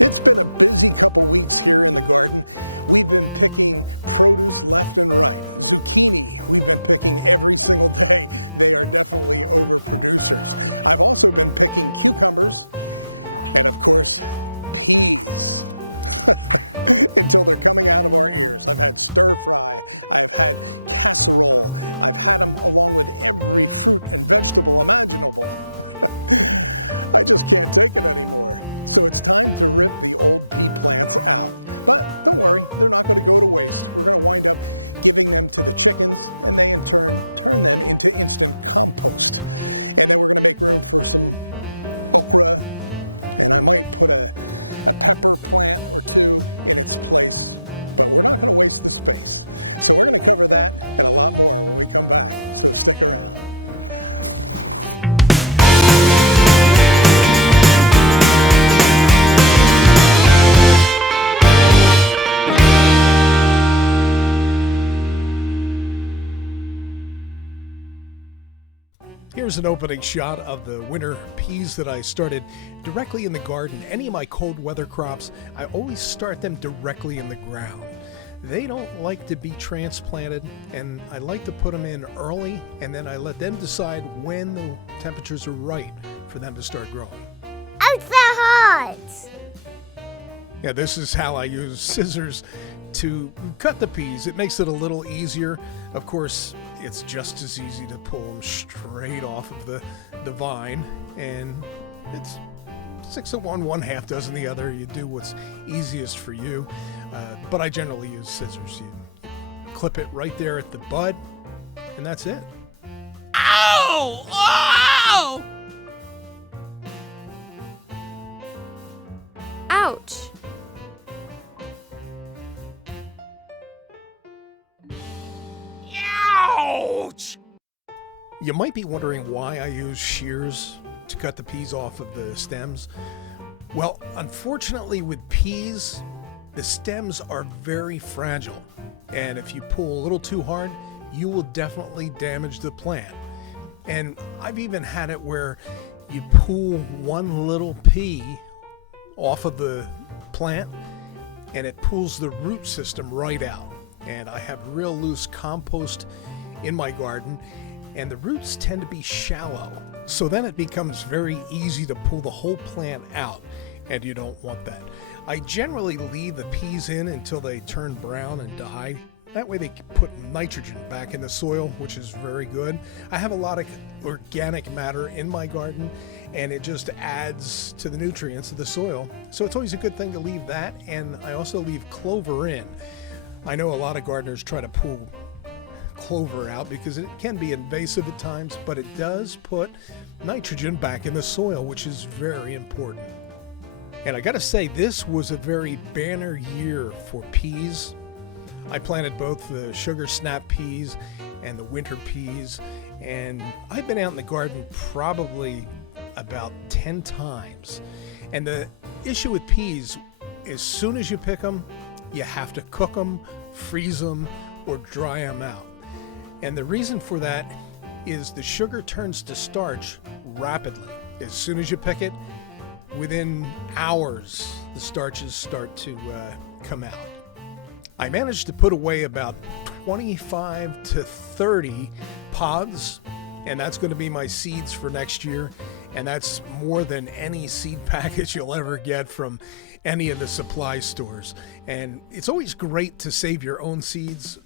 It's been a busy couple weeks here in the garden. We've been picking produce left and right. Zucchini, we've been picking every single day. They are definitely overproducers. I've also been picking cucumbers and of course, peas. Until they're coming out of our ears. I've had stir fry, I've had casserole, I've had them along with every fruit and vegetable imaginable. I just can't take it anymore. So it's time to rip the old pea plants out. But don't worry, they're not going to go to waste. We're going to wind up giving them to the chickens, and they in turn turn them into instant compost. And then we're going to make room for some okra, and I might put a pepper plant or two in its place, but we're not going to waste the space. So we're going to cover that and a lot more when we come back, so stick around. Here's an opening shot of the winter peas that I started directly in the garden. Any of my cold weather crops, I always start them directly in the ground. They don't like to be transplanted, and I like to put them in early, and then I let them decide when the temperatures are right for them to start growing. It's so hot! Yeah, this is how I use scissors to cut the peas. It makes it a little easier. Of course, it's just as easy to pull them straight off of the vine, and it's 6 of one, 1/2 dozen the other. You do what's easiest for you, but I generally use scissors. You clip it right there at the bud, and that's it. Ow! Ow! Ouch! Ouch! You might be wondering why I use shears to cut the peas off of the stems. Well, unfortunately with peas, the stems are very fragile, and if you pull a little too hard, you will definitely damage the plant. And I've even had it where you pull one little pea off of the plant and it pulls the root system right out. And I have real loose compost in my garden, and the roots tend to be shallow. So then it becomes very easy to pull the whole plant out, and you don't want that. I generally leave the peas in until they turn brown and die. That way they put nitrogen back in the soil, which is very good. I have a lot of organic matter in my garden, and it just adds to the nutrients of the soil. So it's always a good thing to leave that, and I also leave clover in. I know a lot of gardeners try to pull clover out because it can be invasive at times, but it does put nitrogen back in the soil, which is very important. And I gotta say, this was a very banner year for peas. I planted both the sugar snap peas and the winter peas, and I've been out in the garden probably about 10 times. And the issue with peas, as soon as you pick them, you have to cook them, freeze them, or dry them out. And the reason for that is the sugar turns to starch rapidly. As soon as you pick it, within hours, the starches start to come out. I managed to put away about 25 to 30 pods, and that's going to be my seeds for next year. And that's more than any seed package you'll ever get from any of the supply stores. And it's always great to save your own seeds.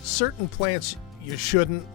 Certain plants you shouldn't.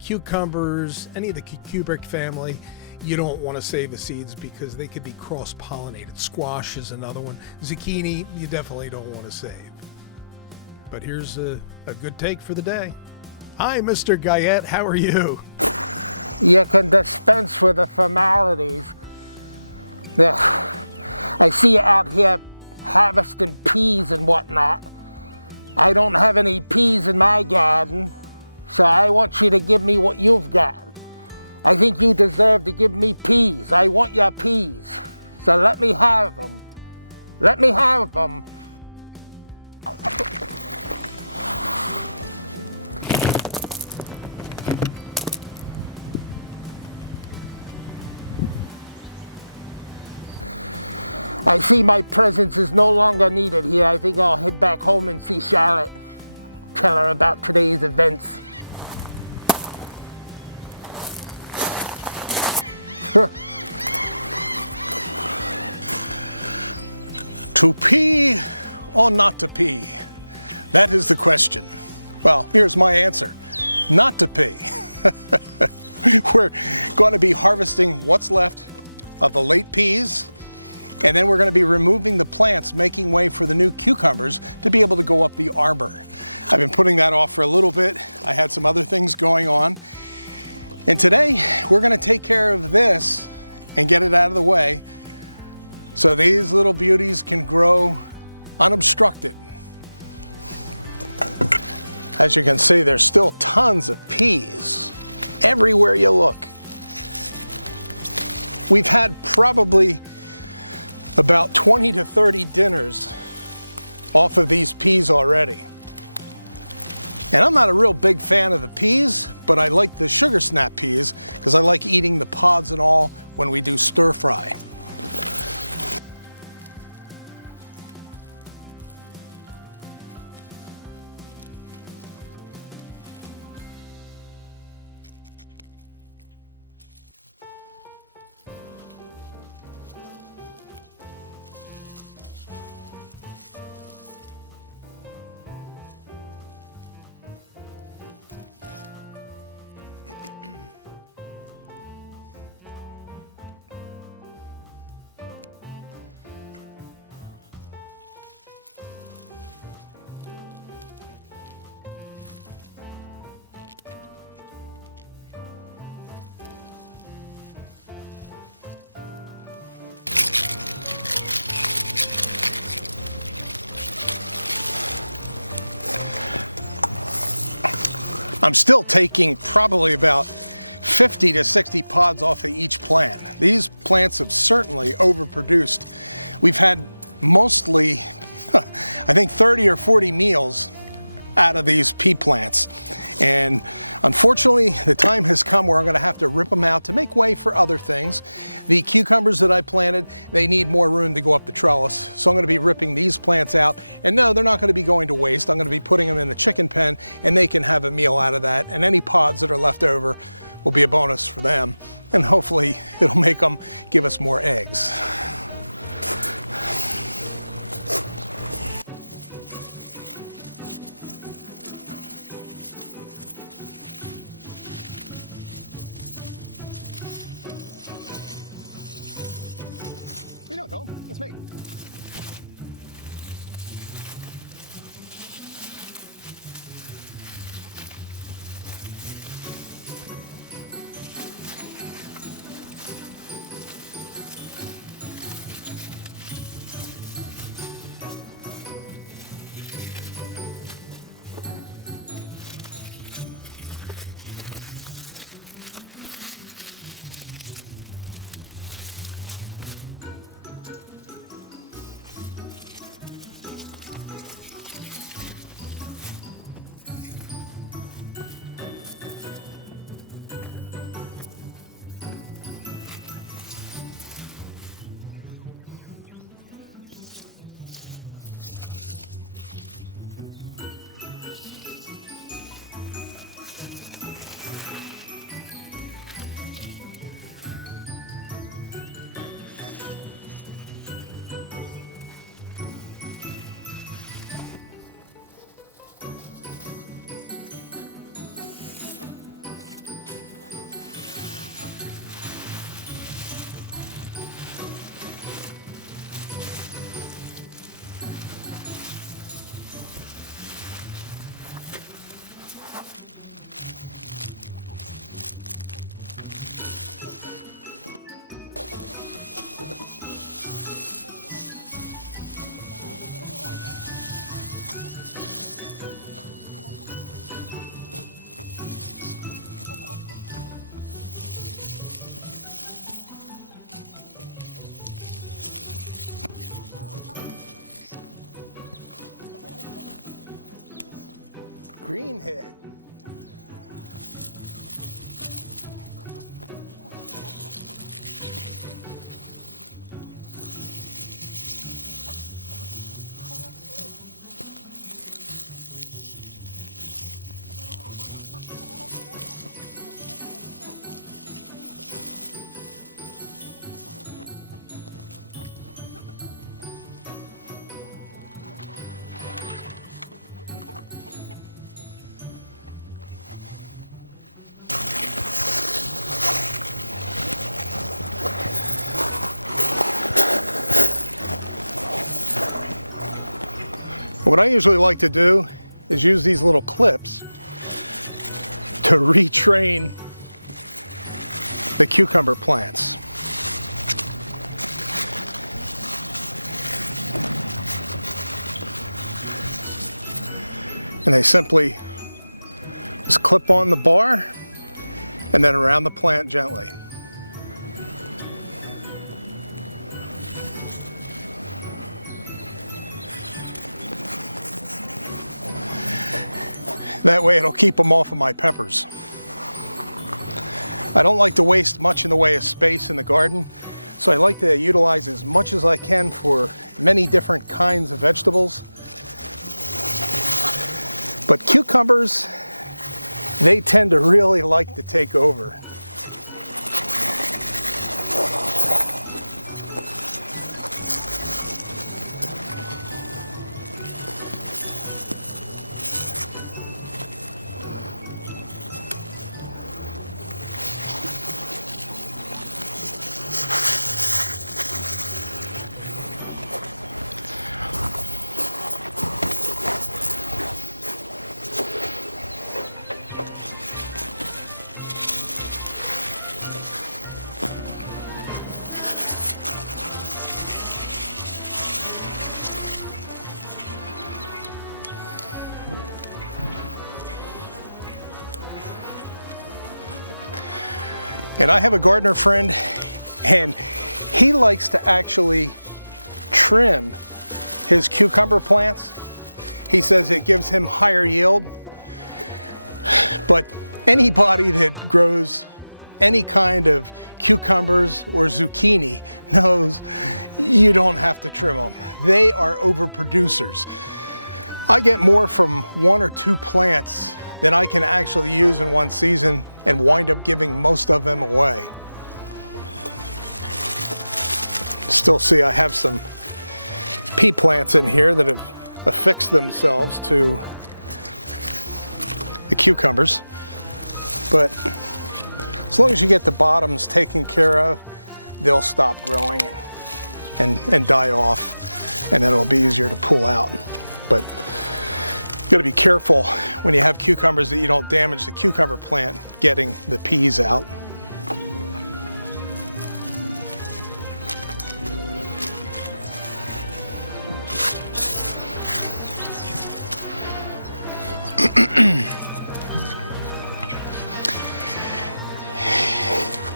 Cucumbers, any of the cucubric family, you don't want to save the seeds because they could be cross-pollinated. Squash is another one. Zucchini, you definitely don't want to save. But here's a good take for the day. Hi, Mr. Guyette, how are you? You can dispense with the formalities. Yeah. I see you out here harvesting peas and whatnot. I don't have any peas in my garden, so I want you to give me what you've got. I think you deserve to give me peas. I want your peas. So let me have them. Let me have them. I see my presence is no longer needed here. I think I'll head back home and see Charlotte. Tell her about today's events. To pee or not to pee? That is the question. Well, here's my answer. Not to pee. We're going to be harvesting what's left of the late peas, and then we're going to be removing the plants, making way for the new cucumbers to be able to go up the arbor. I've been putting that off for a little bit. I had some other things going on. And today we're going to take care of this and get it out of the way so these little beauties can grow unobstructed. As you can see, there's still tons of peas everywhere you look. We've had probably about 20 to 30 dinners off of these peas already. And I'm not a real big fan of the peas, but I like the sugar snap peas because I like eating the pods and all when we do stir fry. I'm still taking probably about 50 to 60 pods off of each plant. These plants have certainly overproduced. We've had mostly, I think 30 or 40 meals out of these pea plants. And unfortunately, the time has come where I'm going to have to rip them out to make way for other things. The cucumbers that I planted, they need more room to go up the trellis. So I'm going to be ripping these plants out. And no, they're not going to be going to waste. I'm going to be putting them in the chicken pen and they can have a meal out of that. And any pods that are left over will be a bonus for them. And hopefully it'll make them give us more eggs. You know, Tom, it's me. Greenhead. What I usually like to do is use these little clips to retrain the cucumber plants. And they simply just clip on the bar and then around the plant gently. That way it'll keep them off of my peppers. I don't like to waste much in the way of space in the garden, so I like to utilize as much as I can for many different kinds of vegetables. But cucumbers, they tend to really like to take over. And I have a gardener friend, and he likes to actually trim his cucumber plants. He says it gives him higher yield. But anybody that grows any kind of cucumbers or zucchini knows you don't have to trim them. They are overproducers. I get more from 1 or 2 plants than I can actually use in one season and wind up giving most of them away. Still see I have some pea plants in here that have affixed themselves to the cucumbers. But as long as you get the bottoms taken care of, they'll stop growing and die off, and then it'll be easier to pull out. But you got to be careful when you have cucumbers that you don't damage the cucumber plant getting the peas out.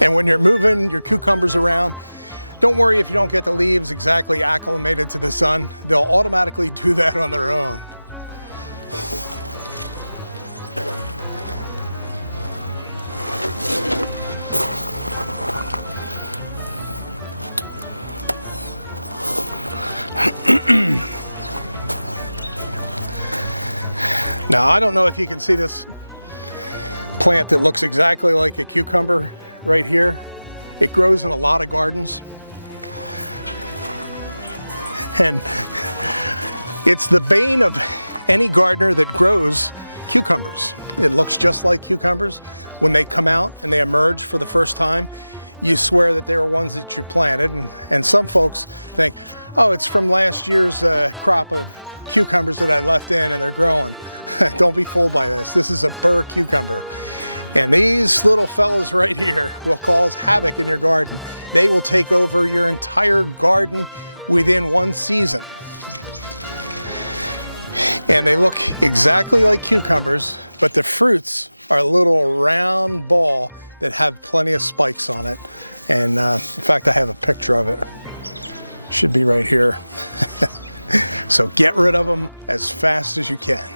And when you're moving your cucumbers around, don't worry if you don't get the leaves exactly acclimated to the sun. They'll automatically do that on their own. Now, I don't know if you can see this plant that looks exactly like a cucumber right here. It grows in a lot of gardens. And it's the bane of any gardener that grows cucumbers. It looks just like cucumbers. When they come out and they emerge for the first time, you swear that they were ones that you planted. And some folks think, oh, it's from last year's crop of cucumbers that I left in and they're growing. Don't be fooled by this. This is a burr cucumber. And these little fellas right here will cause havoc in your garden. They will take over your entire garden within one season. And they look exactly like cucumbers, but the fruits are a little round ball that have plenty of spikes on it. And in fact, I have a picture of it. Should be right here. So get rid of them as fast as you can.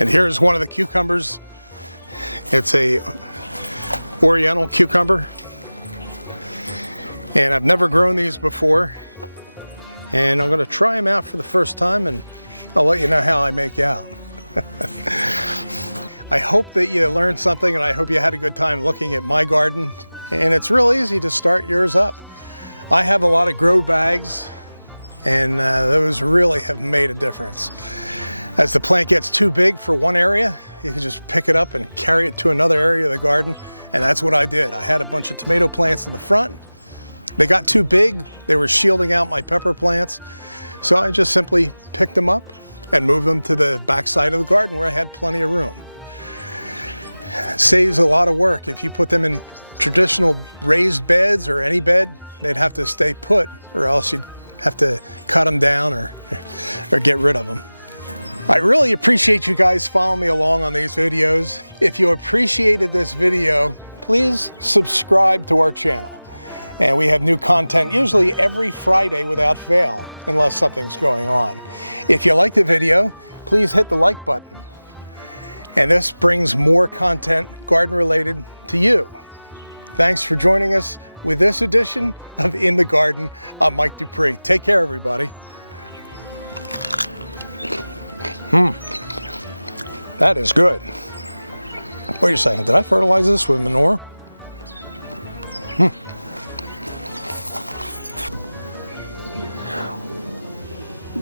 And here's one of the cucumbers. It's a Oriental cucumber. And I've never grown these before. And I'm going to try them out for the first time, and I'll let you know how I make out. I hope that you learned something, and I hope you had a good time looking at my garden. And it's real easy to start yours up. I have a lot of grow bags, and those really have made a difference. As the plant gets too big for one area, you can just pick it up and carry it to another area of the garden. And that's what I did. I had a bunch of tomato plants in the front. They got too big. They were shielding out my pepper plants. So I just simply picked them up and moved them to the back side of the garden where I had plenty of room. Saves a lot of work. If you put them in traditional raised beds or any bed, they'd have to stay put, or else you'd have to cut them down or get rid of them. I really appreciate you guys following me along on these videos. If you appreciated this video, please subscribe to our channel. And we have new content usually every Friday without fail, unless something's going on. If you like the video, please hit the like button. And this brings more content garden related to you. Thanks for joining us with this edition of In the Garden. I'm Mike Dupree. Take care, everybody. That is good. Wait a second, did I fertilize this with manure?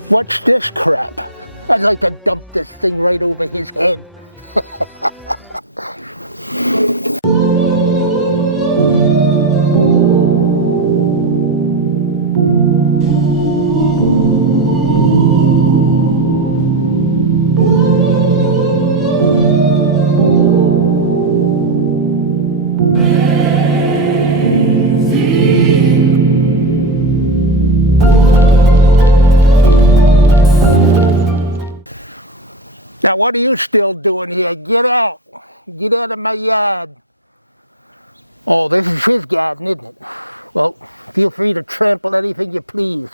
What's this crap? I'd like to dump this thing right over his head. Now what are you still doing here? Get out. Get out of my yard. Oh, this is his garden, isn't it? Well, feel free to trample anything you please.